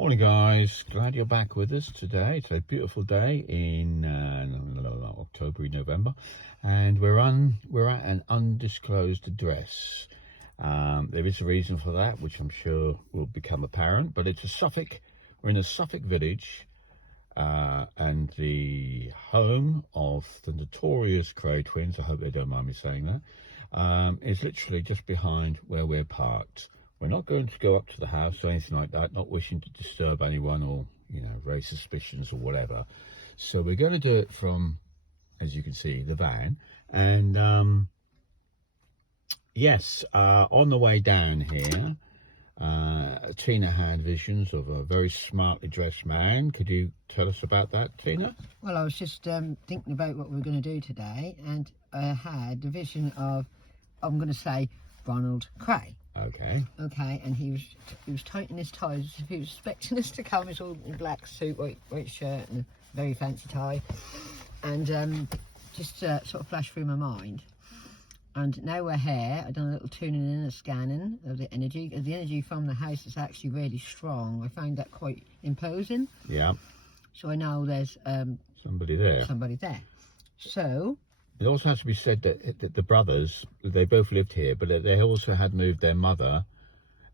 Morning guys, glad you're back with us today. It's a beautiful day in October, November, and we're at an undisclosed address. There is a reason for that, which I'm sure will become apparent, but it's a Suffolk. We're in a Suffolk village, and the home of the notorious Kray twins, I hope they don't mind me saying that, is literally just behind where we're parked. We're not going to go up to the house or anything like that, not wishing to disturb anyone or, raise suspicions or whatever. So we're going to do it from, as you can see, the van. And yes, on the way down here, Tina had visions of a very smartly dressed man. Could you tell us about that, Tina? Well, I was just thinking about what we were going to do today, and I had a vision of, I'm going to say, Ronnie Kray. Okay, and he was tightening his ties as if he was expecting us to come. He's all in black suit, white shirt, and a very fancy tie. And just sort of flashed through my mind. And now we're here. I've done a little tuning in and scanning of the energy. The energy from the house is actually really strong. I found that quite imposing. Yeah. So I know there's somebody there. So it also has to be said that the brothers, they both lived here, but they also had moved their mother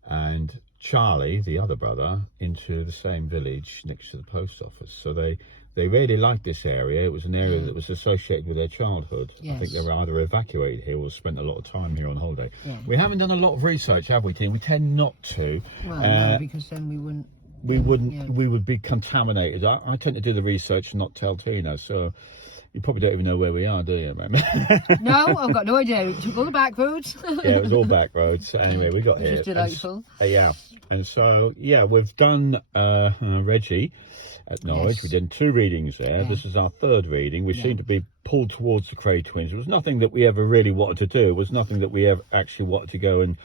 and Charlie, the other brother, into the same village next to the post office. So they really liked this area. It was an area that was associated with their childhood. Yes. I think they were either evacuated here or spent a lot of time here on holiday. Yeah. We haven't done a lot of research, have we, Tim? We tend not to. Well, no, because then we wouldn't. We would be contaminated. I tend to do the research and not tell Tina, so you probably don't even know where we are, do you? No, I've got no idea. We took all the back roads. Yeah, it was all back roads. Anyway, we got here. Which is delightful. Yeah, and so, we've done Reggie at Norwich. Yes. We did 2 readings there. Yeah. This is our 3rd reading. We seem to be pulled towards the Kray twins. It was nothing that we ever really wanted to do. It was nothing that we ever actually wanted to go and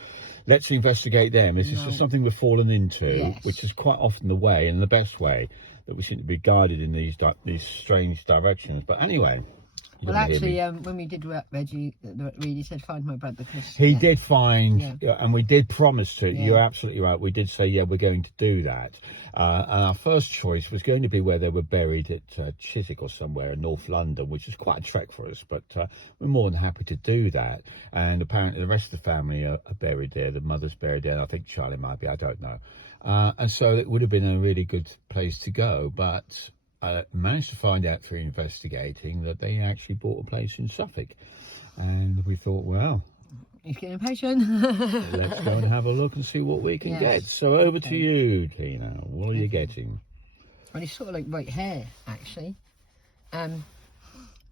let's investigate them. This is just something we've fallen into, which is quite often the way, and the best way, that we seem to be guided in these strange directions. But anyway, well, actually, when we did Reggie, he said find my brother. He did find, and we did promise to. You're absolutely right. We did say, we're going to do that. And our first choice was going to be where they were buried at Chiswick or somewhere in North London, which is quite a trek for us, but we're more than happy to do that. And apparently the rest of the family are buried there. The mother's buried there, and I think Charlie might be, I don't know. And so it would have been a really good place to go, but I managed to find out through investigating that they actually bought a place in Suffolk. And we thought, well, he's getting impatient. Let's go and have a look and see what we can get. So over to you, Tina. What are you getting? Well, he's sort of like right here, actually. A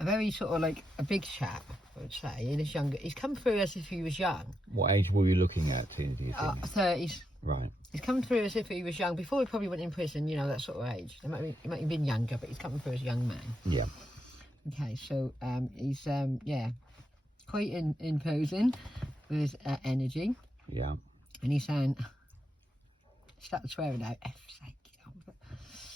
very sort of like a big chap, I would say. He's come through as if he was young. What age were you looking at, Tina, do you think? 30s. Right. He's coming through as if he was young. Before he probably went in prison, that sort of age. He might have been younger, but he's coming through as a young man. Yeah. Okay, so he's, quite imposing with his energy. Yeah. And he's saying, start swearing out, F's sake.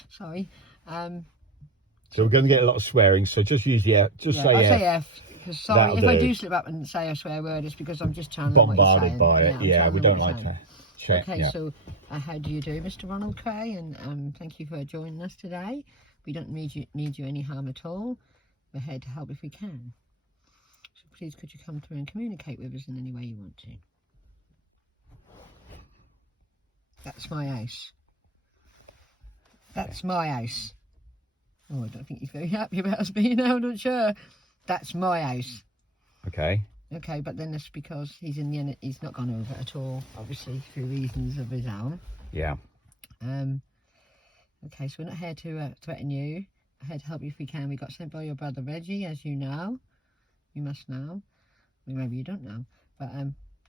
Sorry. So we're going to get a lot of swearing, so just use the F. Just say F. I'll say F. Because sorry, if I do slip up and say a swear word, it's because I'm just trying to bombarded by it. Yeah, we don't like to check. Okay, so how do you do, Mr. Ronnie Kray? And thank you for joining us today. We don't need you any harm at all. We're here to help if we can. So please, could you come through and communicate with us in any way you want to? That's my house. That's my house. Oh, I don't think he's very happy about us being out, I'm not sure. That's my house. Okay. Okay, but then that's because he's not gone over at all, obviously, through reasons of his own. Yeah. Okay, so we're not here to threaten you. We're here to help you if we can. We got sent by your brother Reggie, as you know. You must know. Well, maybe you don't know, but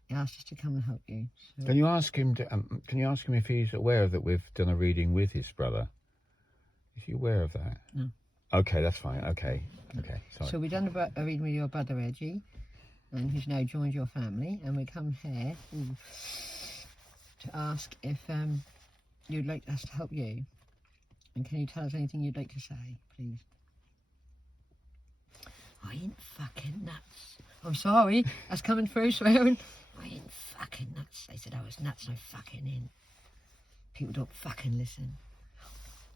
he asked us to come and help you. So. Can you ask him? Can you ask him if he's aware that we've done a reading with his brother? Is he aware of that? No. Okay, that's fine. Okay. Sorry. So we've done a reading with your brother Reggie, and who's now joined your family, and we come here to ask if you'd like us to help you. And can you tell us anything you'd like to say, please? I ain't fucking nuts. I'm sorry, that's coming through swearing. I ain't fucking nuts. They said I was nuts, no fucking in. People don't fucking listen.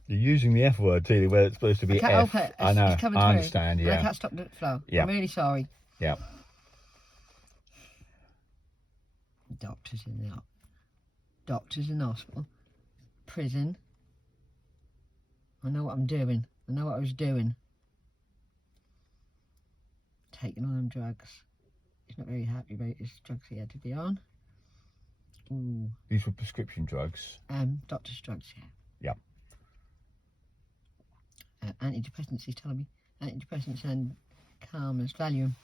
You're using the F word, Tilly, where it's supposed to be I can't F. help it. I know. It's coming I through, understand. and I Yeah. can't stop the flow. Yeah. I'm really sorry. Yeah. Doctors in the hospital, prison. I know what I'm doing. I know what I was doing. Taking all them drugs. He's not very happy about his drugs he had to be on. Ooh. These were prescription drugs. Doctor's drugs, yeah. Yeah. Antidepressants, he's telling me. Antidepressants and calmers, Valium.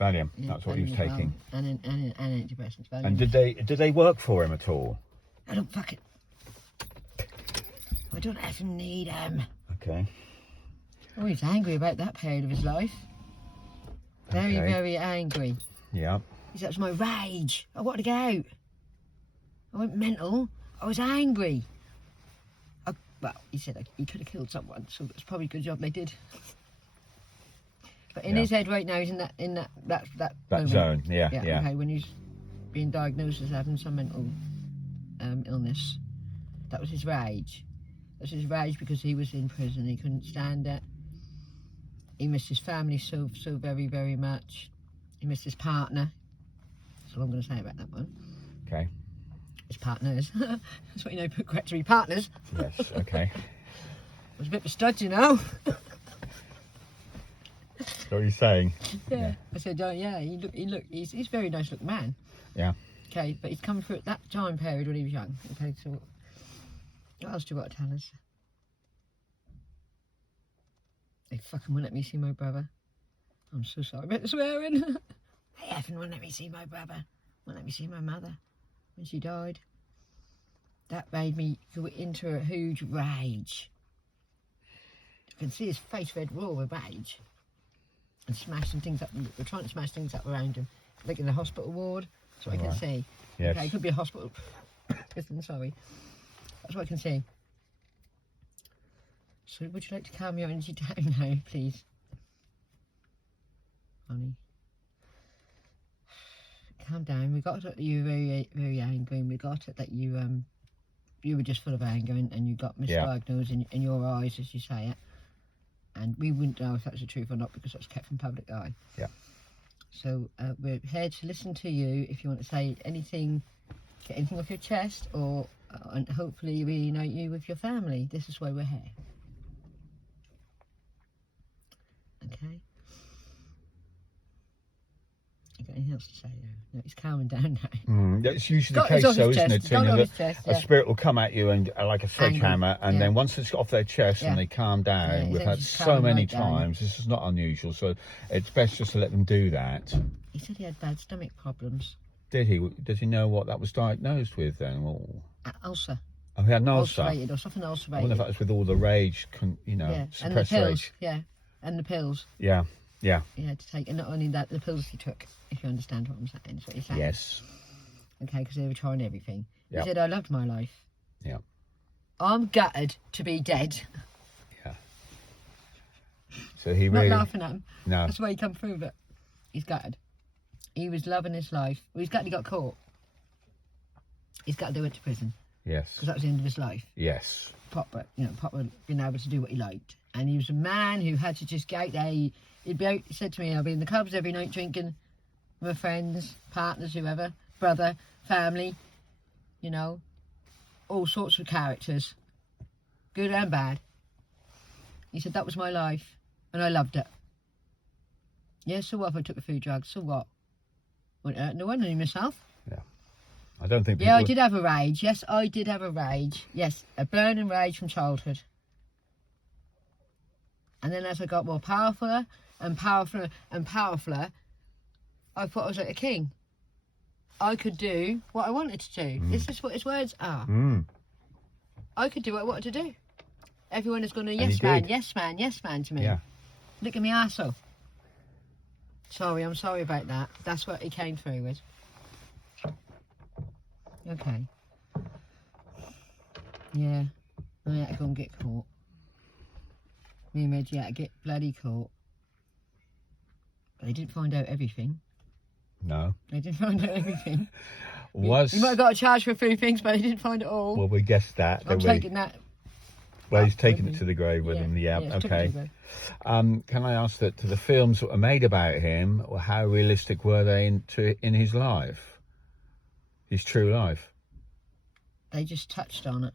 Valium. Yeah, That's what he was Valium as well. taking. And antidepressants, Valium. And did they work for him at all? I don't fucking... I don't actually need them. Okay. Oh, he's angry about that period of his life. Very, Okay. very angry. Yeah. He said, that was my rage. I wanted to get out. I went mental. I was angry. Well, he said he could have killed someone, so it's probably a good job they did. But in his head right now, he's in that moment. Zone. Yeah. Okay, when he's being diagnosed as having some mental illness, that was his rage. That was his rage because he was in prison. He couldn't stand it. He missed his family so very, very much. He missed his partner. That's all I'm going to say about that one. Okay. His partners. That's what you know, correct to be partners. Yes. Okay. I was a bit of a stud, you know. What are you saying? Yeah. I said, oh yeah, he's a very nice looking man. Yeah. Okay, but he's come through at that time period when he was young. Okay, so what else do you want to tell us? They fucking wouldn't let me see my brother. I'm so sorry about the swearing. They effing wouldn't let me see my brother. Wouldn't let me see my mother when she died. That made me go into a huge rage. I can see his face red raw with rage. And smashing things up. We're trying to smash things up around him. Like in the hospital ward. That's what I can see. Yes. Okay, it could be a hospital prison, sorry. That's what I can see. So would you like to calm your energy down now, please? Ronnie. Calm down. We got it that you were very, very angry, and we got it that you were just full of anger and you got misdiagnosed in your eyes, as you say it. And we wouldn't know if that's the truth or not because that's kept from public eye. Yeah. So we're here to listen to you if you want to say anything, get anything off your chest, or and hopefully reunite you with your family. This is why we're here. Okay. You got anything else to say though? No, he's calming down now. That's usually Got the it case, off though, his isn't it, chest. Got it Tina? off That his chest, a yeah. spirit will come at you and like a sledgehammer, and then once it's got off their chest and they calm down, Yeah, we've then had just so calm many right down. times. This is not unusual, so it's best just to let them do that. He said he had bad stomach problems. Did he? Does he know what that was diagnosed with then? Ulcer. Oh, he had an ulcer. Ulcerated or something I wonder if ulcerated. that was with all the rage, Yeah, and the suppressed pills. rage. Yeah, and the pills Yeah. he had to take. And not only that, the pills he took, if you understand what I'm saying. That's what you're saying. Yes. Okay, because they were trying everything. Yeah. He said, I loved my life. Yeah. I'm gutted to be dead. Yeah. So he I'm really. not laughing at him. No. That's why he come through, but he's gutted. He was loving his life. Well, he's gutted he got caught. He's gutted they went to prison. Yes. Because that was the end of his life. Yes. Proper being able to do what he liked. And he was a man who had to just get out there. He'd be out, he said to me, I'll be in the clubs every night drinking with my friends, partners, whoever, brother, family, all sorts of characters, good and bad. He said, that was my life, and I loved it. Yeah, so what if I took a few drugs? So what? Wouldn't hurt no one, only myself. Yeah. I don't think. Yeah, I did have a rage. Yes, I did have a rage. Yes, a burning rage from childhood. And then as I got more powerfuler and powerfuler and powerfuler, I thought I was like a king. I could do what I wanted to do. This is what his words are. I could do what I wanted to do. Everyone has gone a yes man, yes man, yes man to me. Yeah. Look at me arsehole. Sorry, I'm sorry about that. That's what he came through with. Okay. Yeah. I had to go and get caught. Me and Reggie had to get bloody caught. But they didn't find out everything. No. They didn't find out everything. Was You might have got a charge for a few things, but he didn't find it all. well, we guessed that. I'm didn't we? taking that. Well, he's taking with it me. to the grave with him. Yeah. it's took it to Okay. the grave. Can I ask that the films that were made about him, how realistic were they in his life, his true life? They just touched on it.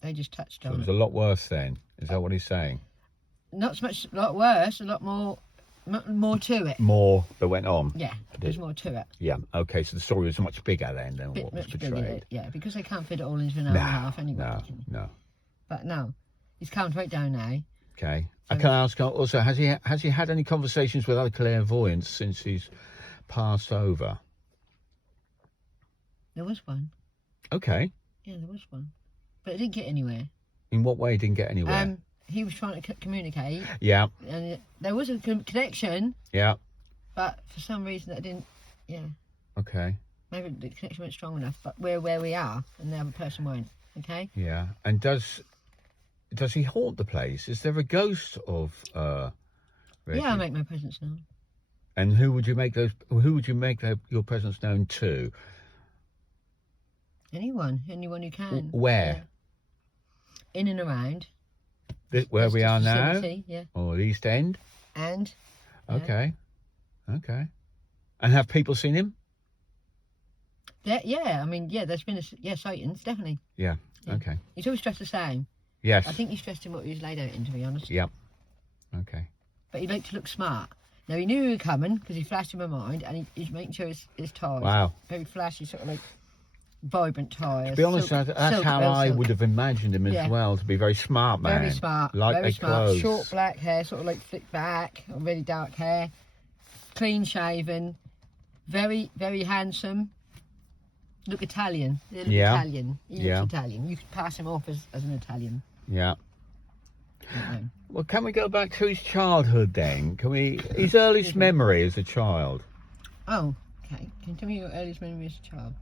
They just touched So it on was it. a lot worse then. Is that what he's saying? Not so much, a lot worse, a lot more to it. More that went on. Yeah, there's more to it. Yeah. Okay. So the story was much bigger then than what was Much portrayed. bigger, yeah, because they can't fit it all into an hour and a half anyway. No. But no, he's calmed right down now. Okay. So Can I ask also, has he had any conversations with other clairvoyants since he's passed over? There was one. Okay. Yeah, there was one. But it didn't get anywhere. In what way didn't get anywhere? He was trying to communicate. Yeah. And there was a connection. Yeah. But for some reason that didn't, Okay. maybe the connection wasn't strong enough, but we're where we are and the other person won't, okay? Yeah. And does he haunt the place? Is there a ghost of Reggie? Yeah, I'll make my presence known. And who would you make your presence known to? Anyone who can. Where? Yeah. In and around. Where we are now? Yeah. Or the East End? And. Okay. Okay. And have people seen him? Yeah, I mean, there's been sightings, definitely. Yeah. Yeah. Okay. He's always dressed the same. Yes. I think he's dressed in what he was laid out in, to be honest. Yep. Okay. But he liked to look smart. Now, he knew he was coming because he flashed in my mind, and he's making sure his ties. Wow. Very flashy, sort of like vibrant ties. To be honest, that's how I would have imagined him as well, to be very smart man. Very smart. Like very their smart. clothes. Short black hair, sort of like flicked back, or really dark hair. Clean shaven. Very, very handsome. Look Italian. Look Italian. He looks Italian. You could pass him off as an Italian. Yeah. Well, can we go back to his childhood then? His earliest memory as a child? Oh, okay. Can you tell me your earliest memory as a child?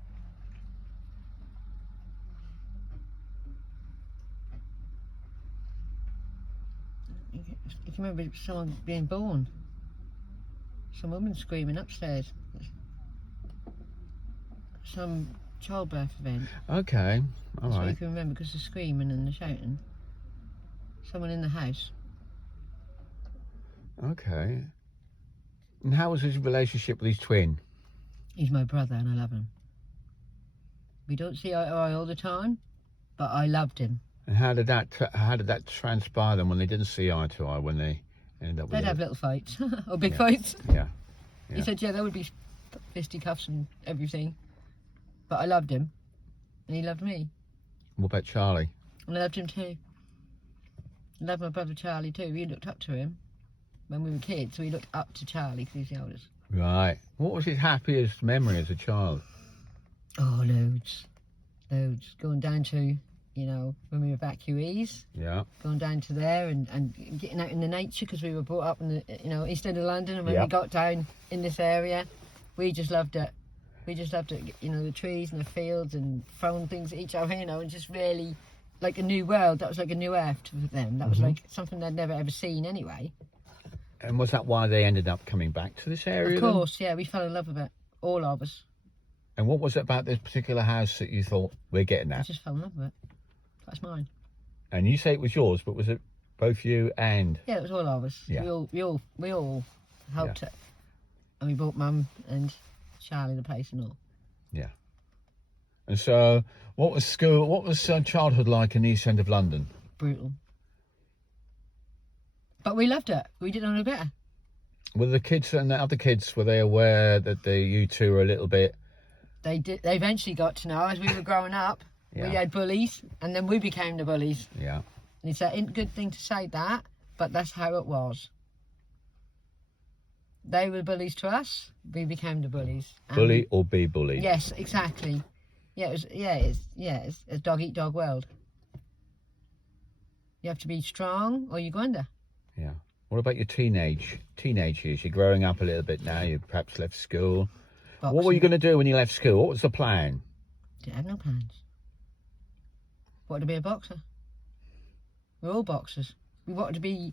You can remember someone being born. Some woman screaming upstairs. Some childbirth event. Okay, That's what you can remember because the screaming and the shouting. Someone in the house. Okay. And how was his relationship with his twin? He's my brother and I love him. We don't see eye to eye all the time, but I loved him. And how did that transpire then when they didn't see eye to eye, when they ended up with They'd have little fights or big fights. Yeah. He said, there would be fisticuffs and everything, but I loved him and he loved me. What about Charlie? And I loved him too. I loved my brother Charlie too. We looked up to him when we were kids, so we looked up to Charlie because he's the oldest. Right. What was his happiest memory as a child? Oh, loads. Going down to, when we were evacuees. Yeah. Going down to there and getting out in the nature because we were brought up in the, east end of London, and when we got down in this area, we just loved it. We just loved it, the trees and the fields and throwing things at each other, and just really like a new world. That was like a new earth for them. That was like something they'd never ever seen anyway. And was that why they ended up coming back to this area? Of course, yeah, we fell in love with it, all of us. And what was it about this particular house that you thought, we're getting that? I just fell in love with it. That's mine. And you say it was yours, but was it both you and? Yeah, it was all of us. Yeah. We all helped it, and we bought Mum and Charlie the place and all. Yeah. And so, what was childhood like in the East End of London? Brutal. But we loved it. We didn't know better. Were the kids and the other kids, were they aware that you two were a little bit? They did. They eventually got to know as we were growing up. We had bullies, and then we became the bullies. Yeah. And it's a good thing to say that, but that's how it was. They were bullies to us. We became the bullies. Bully or be bullied? Yes, exactly. Yeah, it's a dog eat dog world. You have to be strong, or you go under. Yeah. What about your teenage years? You're growing up a little bit now. You perhaps left school. Boxing. What were you going to do when you left school? What was the plan? Didn't have no plans. Wanted to be a boxer. We're all boxers. We wanted to be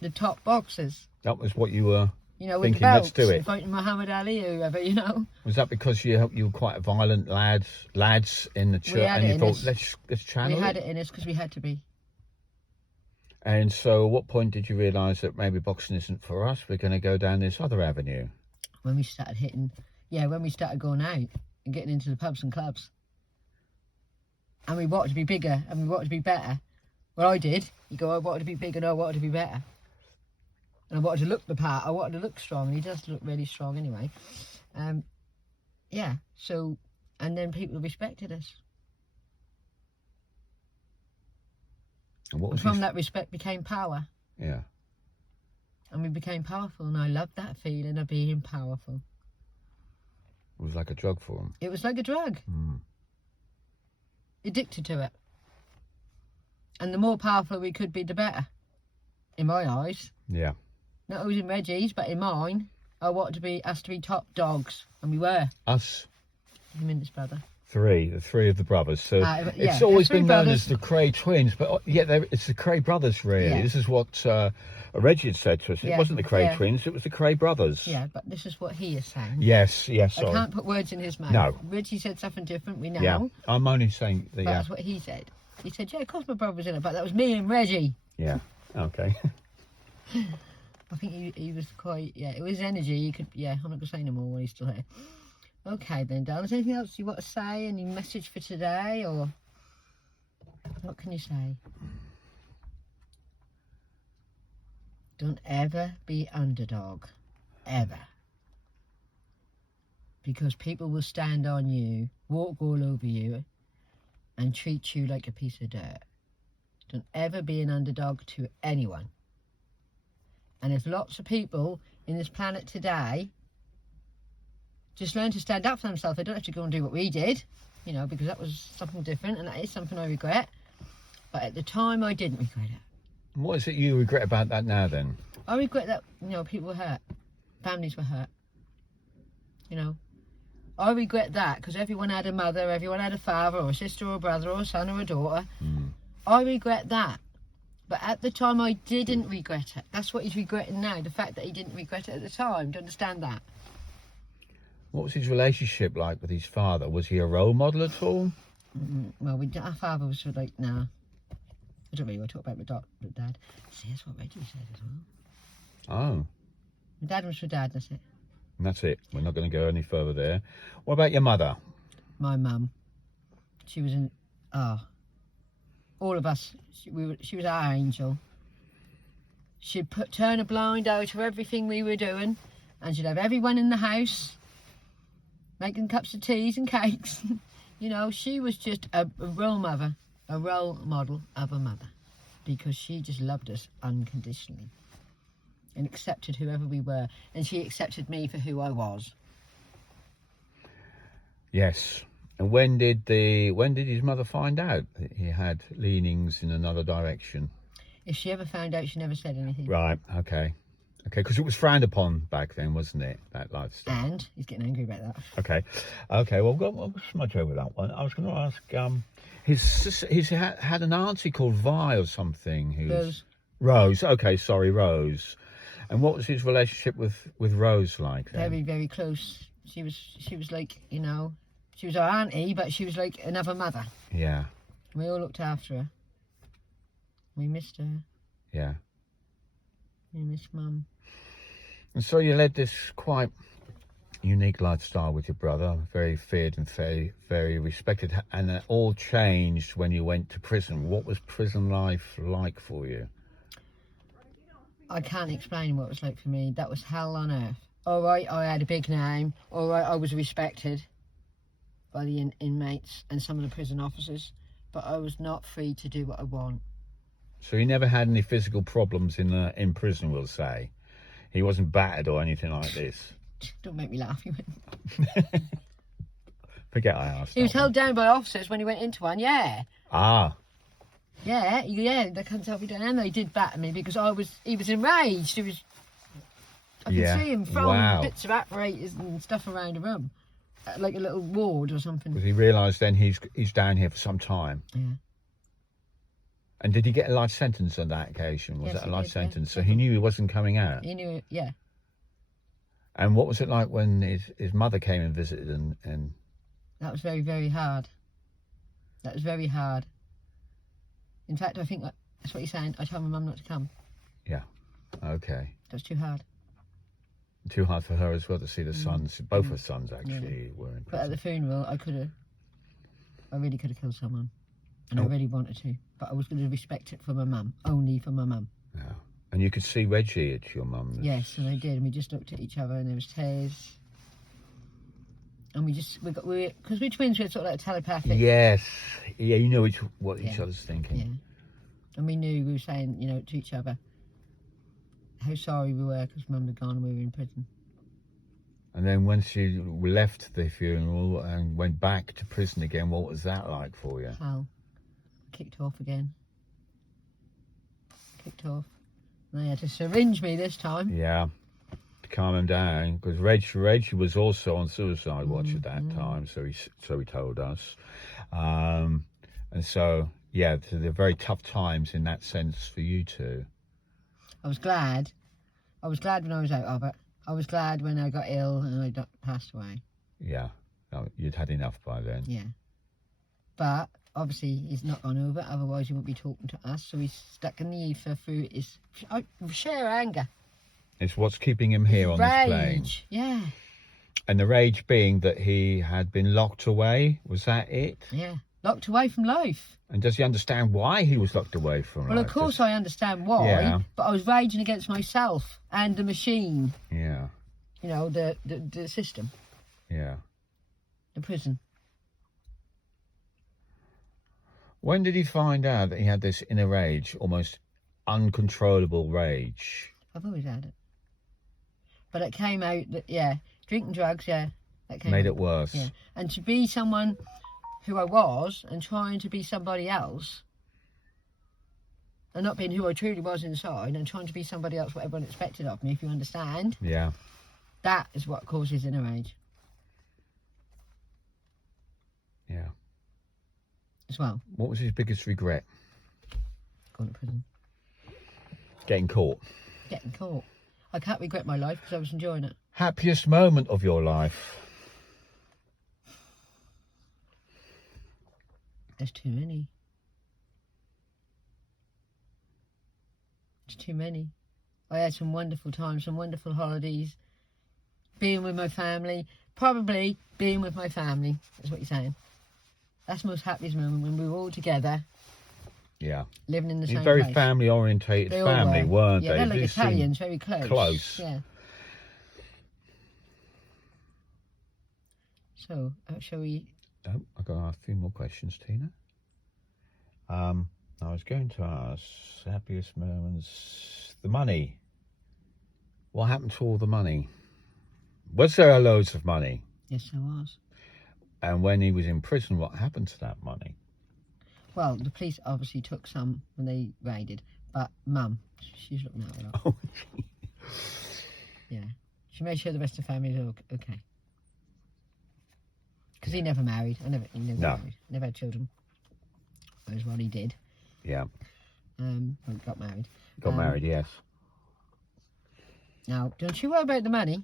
the top boxers. That was what you were You know, with Thinking, the belts, let's do it. fighting Muhammad Ali or whoever, you know. Was that because you were quite a violent lads in the church, and you thought, let's channel it? We had it in us because we had to be. And so, at what point did you realise that maybe boxing isn't for us? We're going to go down this other avenue. When we started when we started going out and getting into the pubs and clubs, and we wanted to be bigger and we wanted to be better. Well, I did. You go, I wanted to be bigger and I wanted to be better. And I wanted to look the part. I wanted to look strong, and he does look really strong anyway. Yeah. So, and then people respected us. And from that respect became power. Yeah. And we became powerful, and I loved that feeling of being powerful. It was like a drug for him. It was like a drug. Mm. Addicted to it. And the more powerful we could be, the better. In my eyes. Yeah. Not always in Reggie's, but in mine, I wanted us to be top dogs, and we were. Us? You mean this brother? The three of the brothers. So it's yeah, always been known brothers. as the Kray twins, but it's the Kray brothers, really. Yeah. This is what Reggie had said to us. It Yeah, wasn't the Kray yeah. twins, it was the Kray brothers. Yeah, but this is what he is saying. Yes, sorry. I can't put words in his mouth. No. Reggie said something different, we know. Yeah, I'm only saying But that's what he said. He said, yeah, of course my brother was in it, but that was me and Reggie. Yeah, okay. I think he was quite, it was energy. I'm not going to say no more while he's still here. Okay then, darling. Is there anything else you want to say? Any message for today, or what can you say? Don't ever be underdog, ever. Because people will stand on you, walk all over you, and treat you like a piece of dirt. Don't ever be an underdog to anyone. And there's lots of people in this planet today just learn to stand up for themselves. They don't have to go and do what we did, because that was something different, and that is something I regret. But at the time, I didn't regret it. What is it you regret about that now, then? I regret that, people were hurt. Families were hurt. I regret that because everyone had a mother, everyone had a father, or a sister, or a brother, or a son, or a daughter. Mm. I regret that. But at the time, I didn't regret it. That's what he's regretting now, the fact that he didn't regret it at the time. Do you understand that? What was his relationship like with his father? Was he a role model at all? Well, our father was sort of like, nah. I don't really want to talk about my dad. See, that's what Reggie said as well. Oh. My dad was for dad, that's it. And that's it. We're not going to go any further there. What about your mother? My mum. She was all of us. She was our angel. She'd turn a blind eye to everything we were doing, and she'd have everyone in the house making cups of teas and cakes. She was just a role mother, a role model of a mother, because she just loved us unconditionally and accepted whoever we were, and she accepted me for who I was. Yes. And when did his mother find out that he had leanings in another direction? If she ever found out, she never said anything. Right, okay, because it was frowned upon back then, wasn't it, that lifestyle? And he's getting angry about that. Okay, well, we'll smudge over that one. I was going to ask, he's had an auntie called Vi or something. Rose, okay, sorry, Rose. And what was his relationship with Rose like then? Very, very close. She was like, she was our auntie, but she was like another mother. Yeah. We all looked after her. We missed her. Yeah. We missed Mum. And so you led this quite unique lifestyle with your brother, very feared and very, very respected, and it all changed when you went to prison. What was prison life like for you? I can't explain what it was like for me. That was hell on earth. All right, I had a big name. All right, I was respected by the inmates and some of the prison officers, but I was not free to do what I want. So he never had any physical problems in prison, we'll say? He wasn't battered or anything like this? Don't make me laugh. Forget I asked. He was held down by officers when he went into one, yeah. Ah. Yeah, they couldn't help me down, and they did batter me because he was enraged. I could see him throwing bits of apparatus and stuff around the room, like a little ward or something. Because he realised then he's down here for some time. Yeah. And did he get a life sentence on that occasion? Was Yes, that a life sentence? Yeah. So he knew he wasn't coming out? He knew it, yeah. And what was it like when his mother came and visited and... That was very, very hard. That was very hard. In fact, I think that's what you're saying. I told my mum not to come. Yeah. Okay. That's too hard. Too hard for her as well to see the sons. Both her sons actually were in But at prison. the funeral, I really could have killed someone. And I really wanted to. But I was going to respect it for my mum. Only for my mum. Yeah. And you could see Reggie at your mum's. Yes, and I did. And we just looked at each other and there was tears. And because we're twins, we're sort of like telepathic. Yes. Yeah, you know what each other's thinking. Yeah. And we knew, we were saying, you know, to each other how sorry we were because Mum had gone and we were in prison. And then once you left the funeral and went back to prison again, what was that like for you? Hell. Kicked off again. Kicked off. And they had to syringe me this time. Yeah. To calm him down, because Reggie was also on suicide watch at that time, so he told us. And so, yeah, they're very tough times in that sense for you two. I was glad when I was out of it. I was glad when I got ill and I passed away. Yeah. No, you'd had enough by then. Yeah. But obviously he's not gone over, otherwise he wouldn't be talking to us. So he's stuck in the ether through his sheer anger. It's what's keeping him here on this plane. Yeah. And the rage being that he had been locked away. Was that it? Yeah. Locked away from life. And does he understand why he was locked away from life? Well, of course I understand why, but I was raging against myself and the machine. Yeah. You know, the system. Yeah. The prison. When did he find out that he had this inner rage, almost uncontrollable rage? I've always had it. But it came out that, drinking drugs, that came Made out. it worse. Yeah. And to be someone who I was and trying to be somebody else and not being who I truly was inside and trying to be somebody else what everyone expected of me, if you understand. Yeah. That is what causes inner rage. Yeah. As well. What was his biggest regret? Going to prison. Getting caught. Getting caught. I can't regret my life because I was enjoying it. Happiest moment of your life? There's too many. There's too many. I had some wonderful times, some wonderful holidays. Being with my family. Probably being with my family, is what you're saying. That's the most happiest moment when we were all together. Yeah. Living in the same very place. Family-orientated family, weren't they? Yeah, they're They like seem Italians, very close. Close. Yeah. So, shall we... Oh, I've got a few more questions, Tina. I was going to ask, happiest moments, the money. What happened to all the money? Was there loads of money? Yes, there was. And when he was in prison, what happened to that money? Well, the police obviously took some when they raided, but Mum, she's looking at it a lot. Oh, yeah. She made sure the rest of the family was okay. Because he never married. He never married. Never had children. Whereas Ronnie did. Yeah. Well, got married. Got married, yes. Now, don't you worry about the money.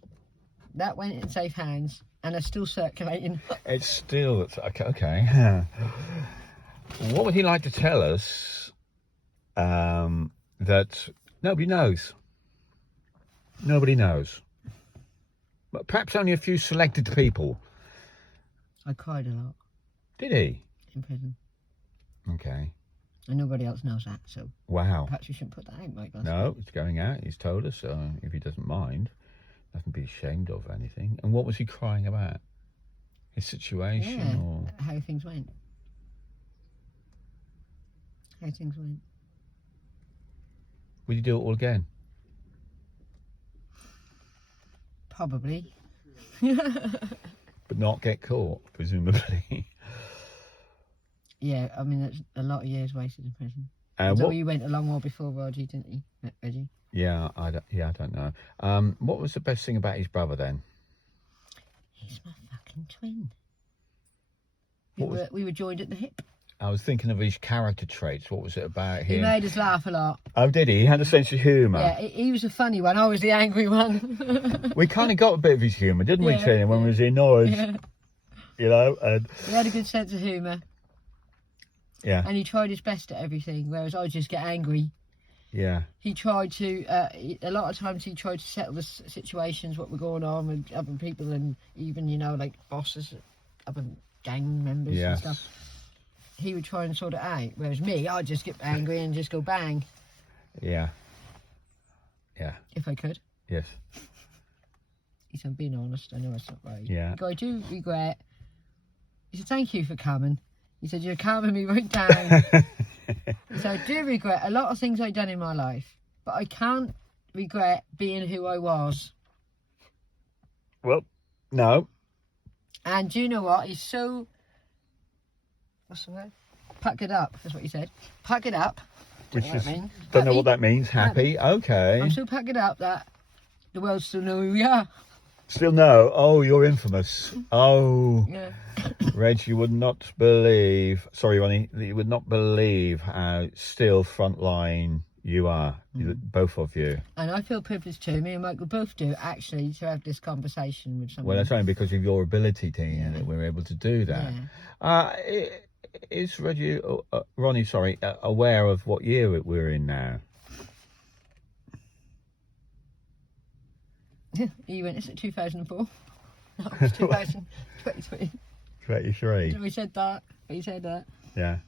That went in safe hands and are still circulating. It's still... Okay. What would he like to tell us that nobody knows? Nobody knows. But perhaps only a few selected people. I cried a lot. Did he? In prison. Okay. And nobody else knows that, so... Wow. Perhaps we shouldn't put that out, Mike. No, it's going out. He's told us, if he doesn't mind. Nothing to be ashamed of or anything. And what was he crying about? His situation? Yeah, or how things went. How things went. Would you do it all again? Probably. But not get caught, presumably. Yeah, I mean, that's a lot of years wasted in prison. So you went a long while before Reggie, didn't you? Met Reggie? Yeah, I don't know. What was the best thing about his brother then? He's my fucking twin. What We were joined at the hip. I was thinking of his character traits. What was it about He him? made us laugh a lot. Oh, did he? He had a sense of humour. Yeah, he was a funny one. I was the angry one. We kind of got a bit of his humour, didn't we, Yeah, Tina, when we was indoors? Yeah. You know, and He had a good sense of humour. yeah, And he tried his best at everything, whereas I just get angry. yeah, He tried to, a lot of times he tried to settle the situations, what were going on with other people, and even, you know, like bosses, other gang members and yes, stuff. He would try and sort it out, whereas me, I'd just get angry and just go bang, yeah, yeah, if I could. yes, He said, I'm being honest, I know it's not right. yeah. He go, I do regret. He said, thank you for coming. He said, you're calming me right down. He said, I do regret a lot of things I've done in my life, but I can't regret being who I was. Well, no. And do you know what? He's so, what's the word? Pack it up, that's what he said. Pack it up. Which Don't is, know what I mean. don't know Happy. what that means. Happy, okay. I'm so pack it up that the world still know who we are. Still no. Oh, you're infamous. Oh, Yeah. Reg, you would not believe. Sorry, Ronnie. You would not believe how still frontline you are. Both of you. And I feel privileged too. Me and Michael both do, actually, to have this conversation with someone. Well, that's only because of your ability, Tina, that we're able to do that. Yeah. Is Reggie, Ronnie, sorry, aware of what year we're in now? He went, is it 2004? No, it's 2023. 23. We said that. He said that. Yeah.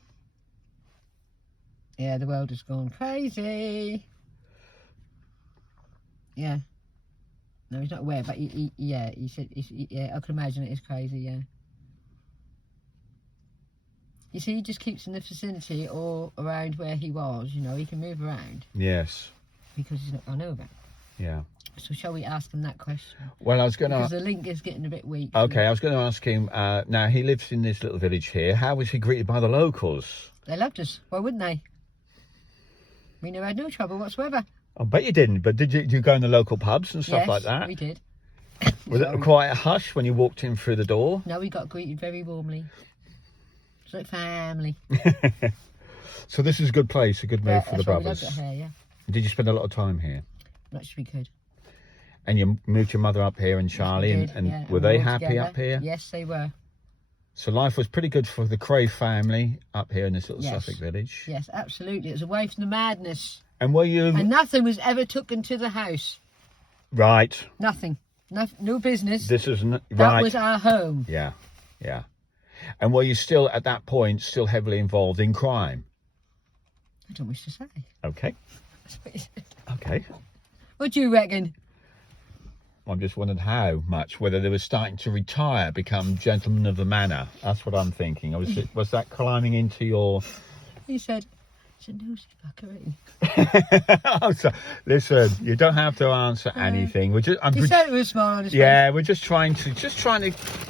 Yeah, the world has gone crazy. Yeah. No, he's not aware, but he said, yeah, I can imagine it is crazy, yeah. You see, he just keeps in the vicinity or around where he was, you know, he can move around. Yes. Because he's not going to know about. Yeah. So shall we ask him that question? Well, I was going to... Because the link is getting a bit weak. Okay, I was going to ask him, now he lives in this little village here. How was he greeted by the locals? They loved us. Why wouldn't they? We never had no trouble whatsoever. I bet you didn't, but did you go in the local pubs and stuff Yes, like that? we did. Was it quite a hush when you walked in through the door? No, we got greeted very warmly. It's like family. So this is a good place, a good move for the That's why we brothers. loved it here, yeah. Did you spend a lot of time here? Much as we could. And you moved your mother up here and Charlie, Yes, we did, and yeah, were and they all happy together. up here? Yes, they were. So life was pretty good for the Kray family up here in this little Yes. Suffolk village. Yes, absolutely. It was away from the madness. And were you... And nothing was ever taken to the house. Right. Nothing. No business. This is... That Right. was our home. Yeah, yeah. And were you still, at that point, still heavily involved in crime? I don't wish to say. Okay, That's what he said. okay. What do you reckon? I'm just wondering how much, whether they were starting to retire, become gentlemen of the manor. That's what I'm thinking. Was that climbing into your... He said, it's a nosy fuckery. Oh, so, listen, you don't have to answer anything. We're just... He said it with a smile on his face. Yeah, we're just trying to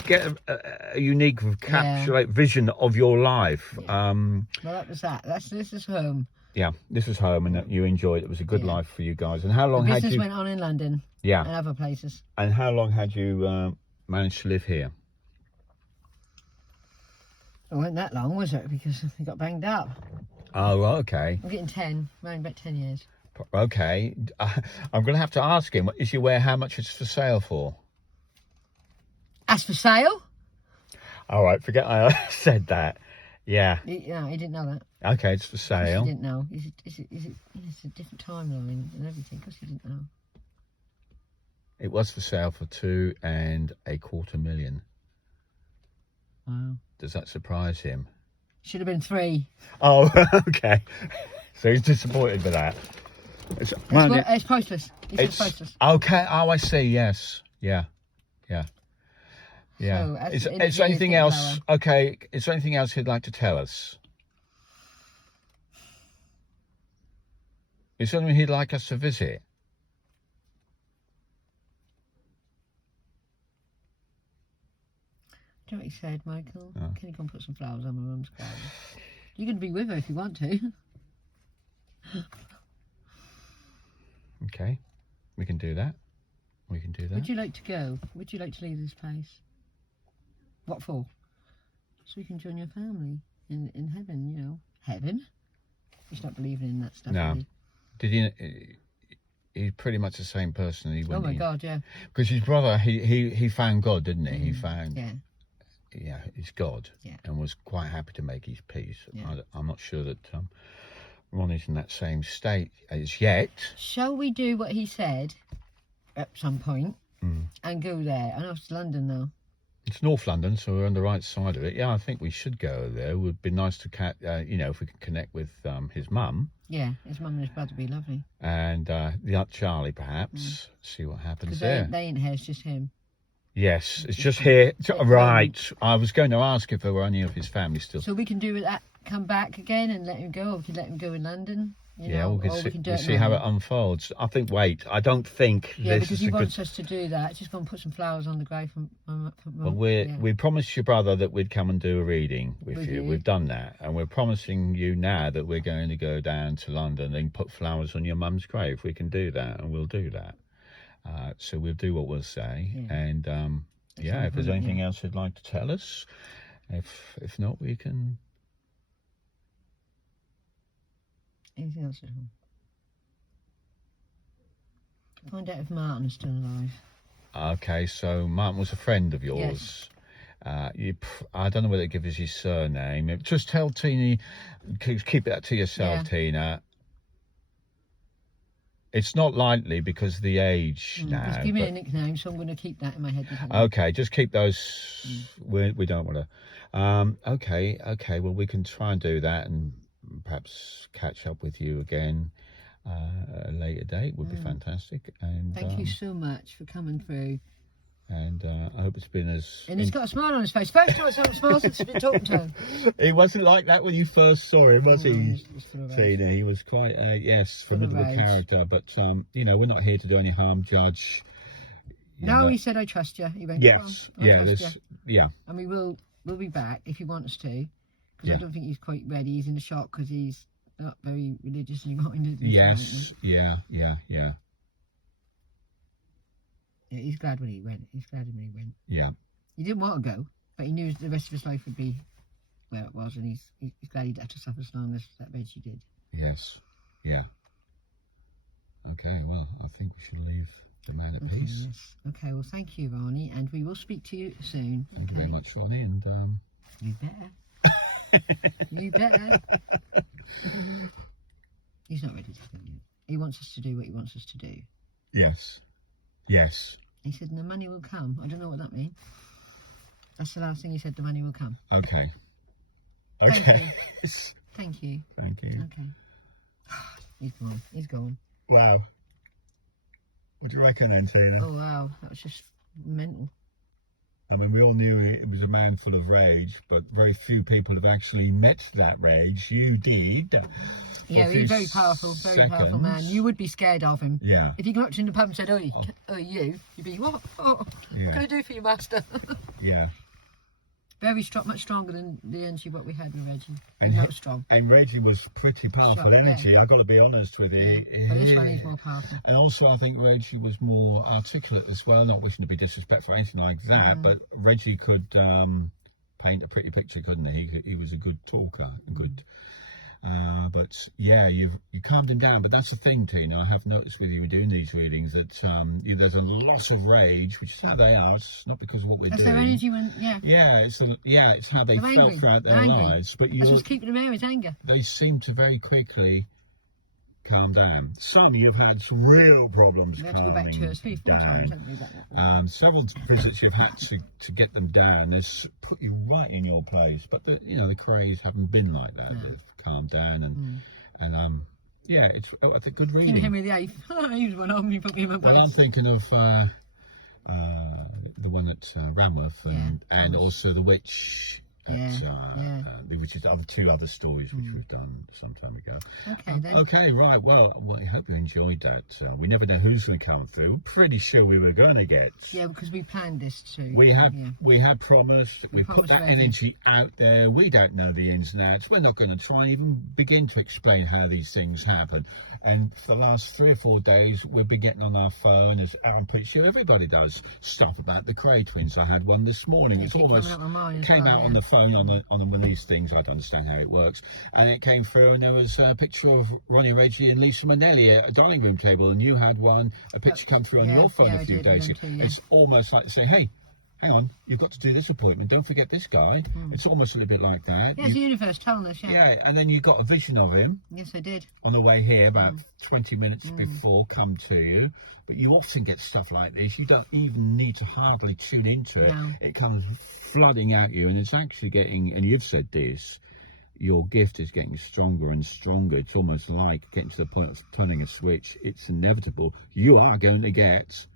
get a unique encapsulate vision of your life. Yeah. Well, that was that. This is home. Yeah, this is home, and you enjoyed it. It was a good Yeah. life for you guys. And how long The had business you? went on in London Yeah, and other places. and how long had you managed to live here? It wasn't that long, was it? Because he got banged up. Oh, okay, I'm getting 10, around about 10 years. okay. I'm going to have to ask him. Is he aware how much it's for sale for? As for sale? All right, forget I said that. Yeah. He didn't know that. Okay, it's for He sale. didn't know. It's a different timeline and everything, because he didn't know. It was for sale for $2.25 million. Wow. Does that surprise him? Should have been 3. Oh, okay. So he's disappointed with that. It's Priceless. He said it's priceless. Okay. Oh, I see. Yes. Yeah. Yeah. Yeah. So, as is the there energy anything is else? Okay. Is there anything else he'd like to tell us? Is there anything he'd like us to visit? Do you know what he said, Michael? Oh. Can you come put some flowers on my mum's garden? You can be with her if you want to. Okay. We can do that. We can do that. Would you like to go? Would you like to leave this place? What for? So you can join your family. in heaven, you know. Heaven? He's not believing in that stuff. No. Is he? Did he? He's pretty much the same person. Oh my God, yeah. Because his brother, he found God, didn't he? He found, yeah, his God, and was quite happy to make his peace. Yeah. I'm not sure that Ronnie's in that same state as yet. Shall we do what he said at some point and go there? I know it's London now. It's North London, so we're on the right side of it. Yeah, I think we should go there. It would be nice to, if we could connect with his mum. Yeah, his mum and his brother would be lovely. And the Aunt Charlie, perhaps. See what happens there. Because they ain't here, it's just him. Yes, it's just here. Right. I was going to ask if there were any of his family still. So we can do that, come back again and let him go, or we can let him go in London. We'll see how it unfolds. I think, I don't think this because is he a wants good... us to do that. Just go and put some flowers on the grave for Mum. Well, we promised your brother that we'd come and do a reading with you. We've done that. And we're promising you now that we're going to go down to London and put flowers on your mum's grave. We can do that, and we'll do that. So we'll do what we'll say. Yeah. And, if there's anything else you'd like to tell us, if not, we can... Anything else at all? Find out if Martin is still alive. Okay, so Martin was a friend of yours. Yes. I don't know whether it gives us his surname. Just tell Tina, keep that to yourself, Tina. It's not likely because of the age now. Just give me a nickname, so I'm going to keep that in my head. Okay, just keep those. We don't want to. Okay. Well, we can try and do that, and perhaps catch up with you again at a later date would be fantastic. And thank you so much for coming through. And I hope it's been as... And he's got a smile on his face. First time someone smiles since we've been talking to him. He wasn't like that when you first saw him, was he? He's full of rage. Tina, he was quite, formidable character. But, we're not here to do any harm, Judge. No, he said, I trust you. He went, yes, yeah. And we'll be back if he wants to. Because I don't think he's quite ready. He's in the shock because he's not very religiously minded. Yes, yeah. Yeah, he's glad when he went. Yeah. He didn't want to go, but he knew the rest of his life would be where it was, and he's glad he'd had to suffer as long as that Reggie did. Yes. Yeah. Okay, well, I think we should leave the man at peace. Yes. Okay, well, thank you, Ronnie, and we will speak to you soon. Thank you very much, Ronnie, and... You better. You better. He's not ready to go yet. He wants us to do what he wants us to do. Yes. He said, and the money will come. I don't know what that means. That's the last thing he said, the money will come. Okay. Thank you. Okay. He's gone. Wow. What do you reckon then, Tina? Oh, wow. That was just mental. I mean, we all knew it was a man full of rage, but very few people have actually met that rage. You did. Yeah, he's very powerful man. You would be scared of him. Yeah. If he got up to the pub and said, oh, you'd be, what? Oh, yeah. What can I do for you, master? Yeah. Very strong, much stronger than the energy what we had with Reggie. And not strong. And Reggie was pretty powerful energy. Yeah. I've got to be honest with you. Yeah. But this one he's more powerful. And also I think Reggie was more articulate as well, not wishing to be disrespectful or anything like that, but Reggie could paint a pretty picture, couldn't he? He was a good talker, but yeah, you calmed him down. But that's the thing, Tina, I have noticed with you doing these readings that there's a lot of rage, which is how they are. It's not because of what we're doing. That's their energy when, it's how they felt throughout their lives. But that's what's keeping them there is anger. They seem to very quickly calm down. Some you've had real problems calming down. We had to go back 2 or 3, 4 times, haven't we? Several visits you've had to get them down. It's put you right in your place. But the Krays haven't been like that. No. They've calmed down and it's a good reading. King Henry VIII. He was one of them. He put me in my place. Well, I'm thinking of the one at Ranworth and also the witch. Which is the 2 other stories which we've done some time ago. Okay, then. Okay, right. Well, I hope you enjoyed that. We never know who's going to come through. We're pretty sure we were going to get. Yeah, because we planned this too. We had promised. We put that energy out there. We don't know the ins and outs. We're not going to try and even begin to explain how these things happen. And for the last 3 or 4 days, we've been getting on our phone, as Aaron pretty sure everybody does, stuff about the Kray twins. I had one this morning. It's almost came out on the phone. phone on one of these things. I don't understand how it works. And it came through, and there was a picture of Ronnie, Reggie, and Lisa Manelli at a dining room table, and you had a picture come through on your phone a few days ago. It's almost like to say, hey, hang on, you've got to do this appointment. Don't forget this guy. It's almost a little bit like that. Yeah, it's the universe telling us, Yeah, and then you got a vision of him. Yes, I did. On the way here, about 20 minutes before, come to you. But you often get stuff like this. You don't even need to hardly tune into it. No. It comes flooding at you, and it's actually getting, and you've said this, your gift is getting stronger and stronger. It's almost like getting to the point of turning a switch. It's inevitable. You are going to get...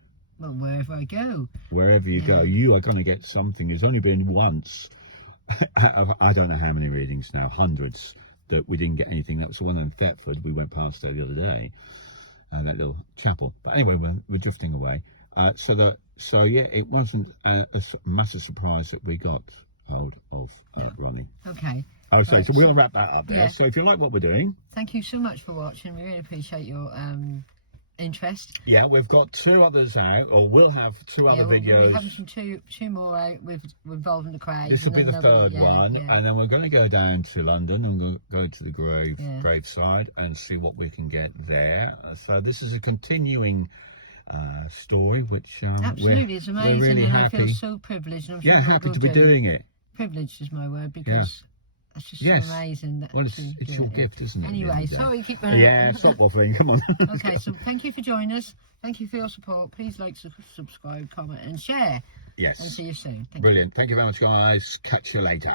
Well, wherever I go. Wherever you go, you are going to get something. There's only been once, I don't know how many readings now, hundreds, that we didn't get anything. That was the one in Thetford we went past there the other day, that little chapel. But anyway, we're drifting away. So yeah, it wasn't a massive surprise that we got hold of Ronnie. Okay. So we'll wrap that up there. Yeah. So if you like what we're doing, thank you so much for watching. We really appreciate your interest. Yeah, we've got 2 others out, or we'll have 2 other videos. We're having two more out with involving the Krays. This will be the 3rd one, and then we're going to go down to London and we'll go to the graveside and see what we can get there. So this is a continuing story, which absolutely, it's amazing, really and happy. I feel so privileged. And I'm happy to be doing it. Privileged is my word, because that's just so amazing. That it's your gift, isn't it? Anyway, sorry, keep running. Yeah, stop waffling. Come on. Okay, so thank you for joining us. Thank you for your support. Please like, subscribe, comment, and share. Yes. And see you soon. Brilliant. Thank you very much, guys. Catch you later.